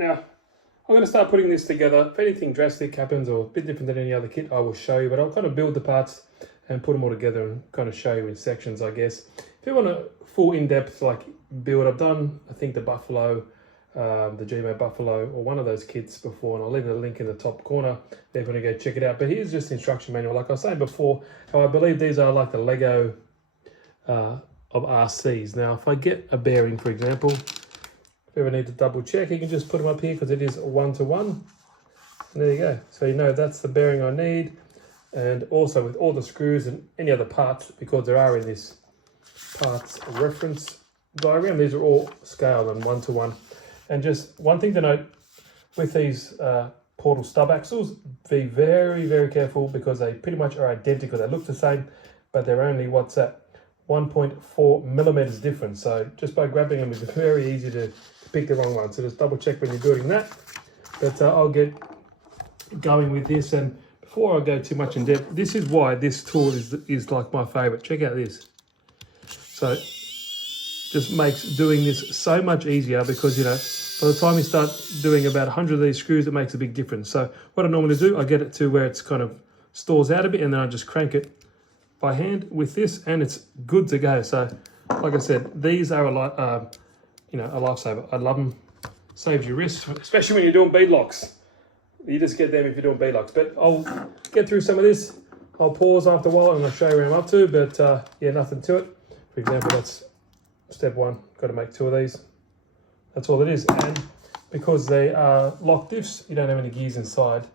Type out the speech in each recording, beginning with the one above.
Now, I'm going to start putting this together. If anything drastic happens or a bit different than any other kit, I will show you, but I'll kind of build the parts and put them all together and kind of show you in sections, I guess. If you want a full in-depth like build, I've done, I think the Buffalo, the Gmade Buffalo, or one of those kits before, and I'll leave a link in the top corner if you want to go check it out. But here's just the instruction manual. Like I was saying before, how I believe these are like the Lego of RCs. Now, if I get a bearing, for example, if you ever need to double check, you can just put them up here because it is 1-to-1. And there you go. So you know that's the bearing I need. And also with all the screws and any other parts, because there are in this parts reference diagram, these are all scaled and 1-to-1. And just one thing to note with these portal stub axles, be very, very careful because they pretty much are identical. They look the same, but they're only, what's that, 1.4 millimeters different. So just by grabbing them, it's very easy to pick the wrong one. So just double check when you're doing that. But I'll get going with this. And before I go too much in depth, this is why this tool is like my favorite. Check out this. So just makes doing this so much easier because, you know, by the time you start doing about 100 of these screws, it makes a big difference. So what I normally do, I get it to where it's kind of stalls out a bit, and then I just crank it by hand with this, and it's good to go. So like I said, these are a lifesaver. I love them. Saves you wrists, especially when you're doing bead locks. You just get them if you're doing bead locks. But I'll get through some of this. I'll pause after a while and I'll show you where I'm up to. But yeah, nothing to it. For example, that's step 1. Got to make 2 of these. That's all it is. And because they are lock diffs, you don't have any gears inside.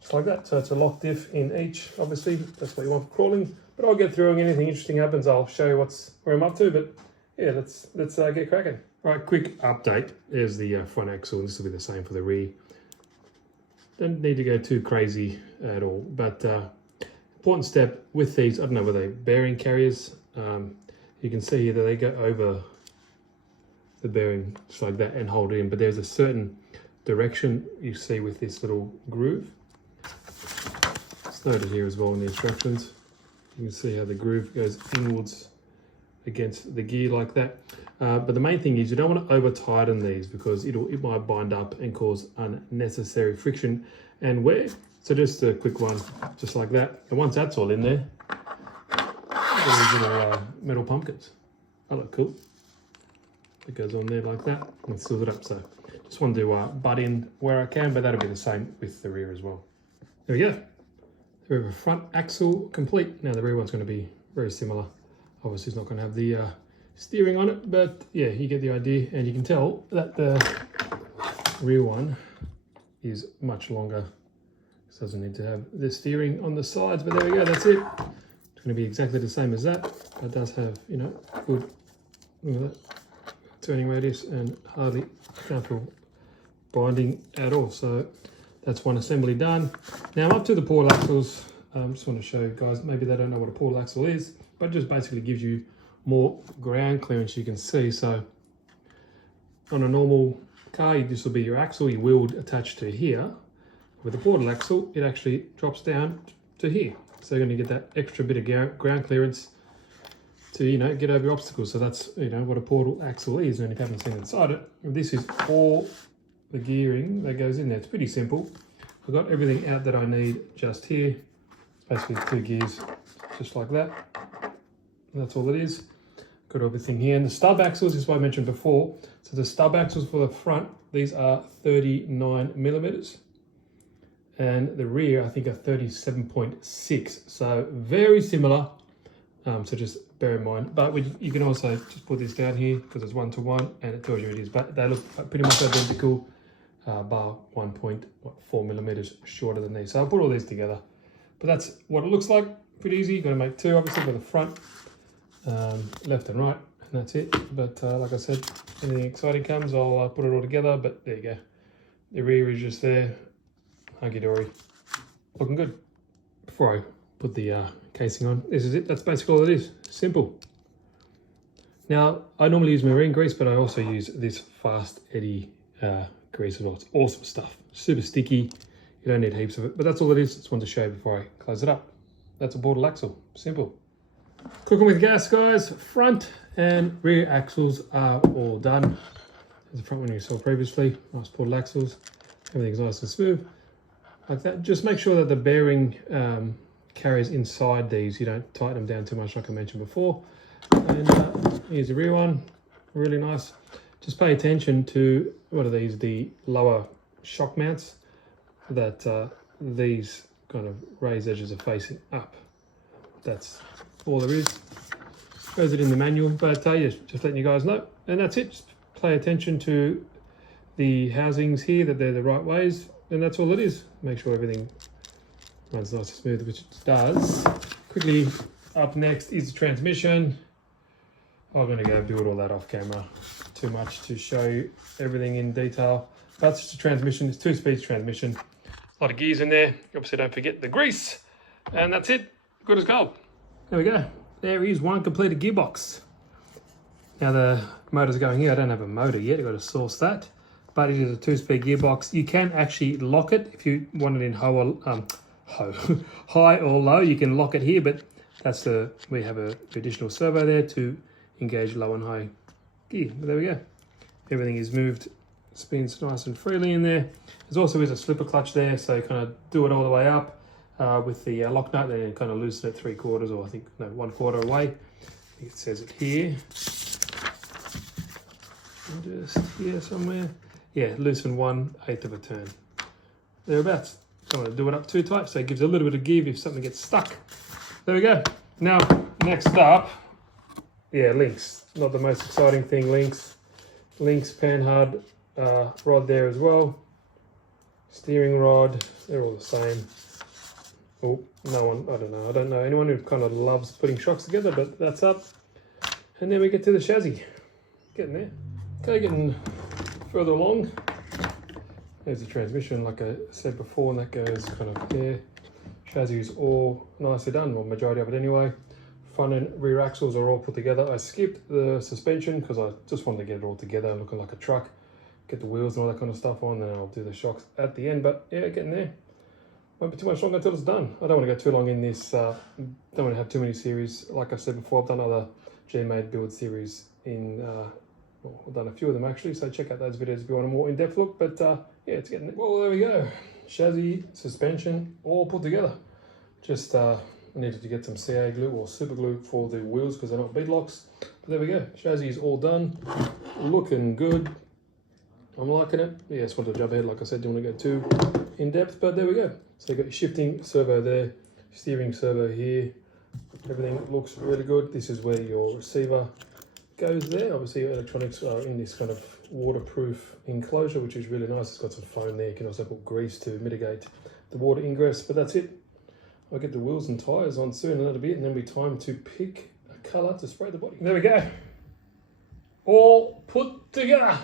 Just like that. So it's a lock diff in each. Obviously, that's what you want for crawling. But I'll get through, and anything interesting happens, I'll show you where I'm up to. But yeah, let's get cracking. Right, quick update. There's the front axle, and this will be the same for the rear. Don't need to go too crazy at all. But important step with these, I don't know whether they're bearing carriers. You can see here that they go over the bearing just like that and hold it in, but there's a certain direction you see with this little groove. It's noted here as well in the instructions. You can see how the groove goes inwards against the gear like that. But the main thing is you don't want to over tighten these because it might bind up and cause unnecessary friction and wear. So just a quick one, just like that. And once that's all in there, the original metal pumpkins. That look cool. It goes on there like that and seals it up. So just want to butt in where I can, but that'll be the same with the rear as well. There we go. The rear front axle complete. Now the rear one's going to be very similar. Obviously it's not going to have the steering on it, but yeah, you get the idea. And you can tell that the rear one is much longer. This doesn't need to have the steering on the sides, but there we go, that's it. It's going to be exactly the same as that. It does have, you know, good, look at that, turning radius and hardly careful binding at all. So that's one assembly done. Now I'm up to the portal axles. Just want to show you guys, maybe they don't know what a portal axle is, but it just basically gives you more ground clearance, you can see. So on a normal car, this will be your axle, your wheel attached to here. With the portal axle, it actually drops down to here. So you're going to get that extra bit of ground clearance to, you know, get over your obstacles. So that's, you know, what a portal axle is. And if you haven't seen inside it, this is all the gearing that goes in there. It's pretty simple. I've got everything out that I need just here. It's basically 2 gears, just like that. And that's all it is. Got everything here. And the stub axles is what I mentioned before. So the stub axles for the front, these are 39 millimeters. And the rear, I think, are 37.6. So very similar. So just bear in mind. But you can also just put this down here because it's 1-to-1 and it tells you it is. But they look pretty much identical, bar 1.4 millimeters shorter than these. So I'll put all these together. But that's what it looks like. Pretty easy. You're going to make 2, obviously, for the front, left and right. And that's it. But like I said, anything exciting comes, I'll put it all together. But there you go. The rear is just there. Hunky-dory. Looking good. Before I put the casing on, this is it. That's basically all it is. Simple. Now, I normally use marine grease, but I also use this fast eddy grease as well. It's awesome stuff. Super sticky. You don't need heaps of it, but that's all it is. Just wanted to show you before I close it up. That's a portal axle. Simple. Cooking with gas, guys. Front and rear axles are all done. as the front one you saw previously. Nice portal axles, everything's nice and smooth like that. Just make sure that the bearing carries inside these, you don't tighten them down too much like I mentioned before. And here's the rear one, really nice. Just pay attention to, what are these, the lower shock mounts, that these kind of raised edges are facing up. That's all there is. Goes it in the manual, but yeah, just letting you guys know. And that's it. Just pay attention to the housings here, that they're the right ways, and that's all it is. Make sure everything runs nice and smooth, which it does. Quickly, up next is the transmission. I'm going to go build all that off camera. Too much to show you everything in detail. That's just a transmission. It's 2-speed transmission. A lot of gears in there. Obviously, don't forget the grease. And that's it. Good as gold. There we go. There is one completed gearbox. Now the motor's going here. I don't have a motor yet. I've got to source that. But it is a 2-speed gearbox. You can actually lock it if you want it in high or low. You can lock it here, but that's we have a additional servo there to engage low and high gear. But there we go. Everything is moved, spins nice and freely in there. There's also a slipper clutch there, so you kind of do it all the way up with the lock nut, then kind of loosen it 3/4, or I think no 1/4 away. I think it says it here. Just here somewhere. Yeah, loosen 1/8 of a turn. Thereabouts. Don't want to do it up too tight, so it gives a little bit of give if something gets stuck. There we go. Now, next up, yeah, links. Not the most exciting thing, links. Links panhard rod there as well. Steering rod, they're all the same. Oh, no one, I don't know anyone who kind of loves putting shocks together, but that's up. And then we get to the chassis. Getting there. Okay, getting further along. There's the transmission, like I said before, and that goes kind of there. Chassis is all nicely done, well, majority of it anyway. Front and rear axles are all put together. I skipped the suspension because I just wanted to get it all together, looking like a truck. Get the wheels and all that kind of stuff on, then I'll do the shocks at the end. But yeah, getting there. Won't be too much longer until it's done. I don't want to go too long in this. Don't want to have too many series. Like I said before, I've done other Gmade build series in. Well, I've done a few of them actually, so check out those videos if you want a more in-depth look. But yeah, it's getting there. Well, there we go. Chassis, suspension, all put together. Just I needed to get some CA glue or super glue for the wheels because they're not bead locks. But there we go. Chassis is all done. Looking good. I'm liking it. Yeah, just wanted to jump ahead. Like I said, don't want to go too in-depth, but there we go. So you got your shifting servo there, steering servo here. Everything looks really good. This is where your receiver goes there. Obviously, your electronics are in this kind of waterproof enclosure, which is really nice. It's got some foam there. You can also put grease to mitigate the water ingress, but that's it. I'll get the wheels and tyres on soon a little bit, and then it'll be time to pick a colour to spray the body. There we go. All put together.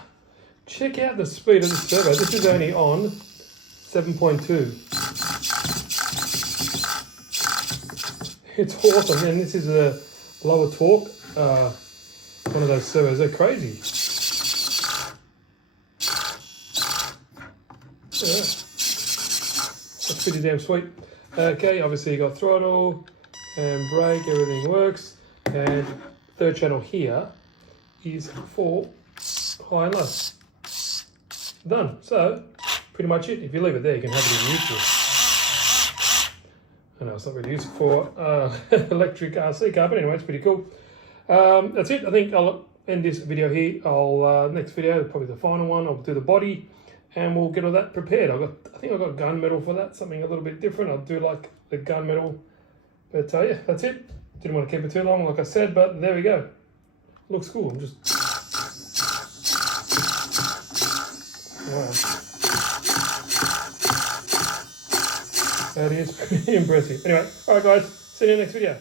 Check out the speed of the servo. This is only on 7.2. It's awesome, and this is a lower torque. One of those servos, they're crazy. Yeah. That's pretty damn sweet. Okay, obviously you got throttle and brake, everything works. And third channel here is for high and low. Done. So, pretty much it. If you leave it there, you can have it in neutral. I know it's not really used for electric RC car, but anyway, it's pretty cool. That's it. I think I'll end this video here. Next video, probably the final one, I'll do the body and we'll get all that prepared. I think I've got gunmetal for that, something a little bit different. I'll do like the gunmetal. But yeah, that's it. Didn't want to keep it too long, like I said, but there we go. Looks cool. I'm just... Wow. That is pretty impressive. Anyway, alright guys, see you in the next video.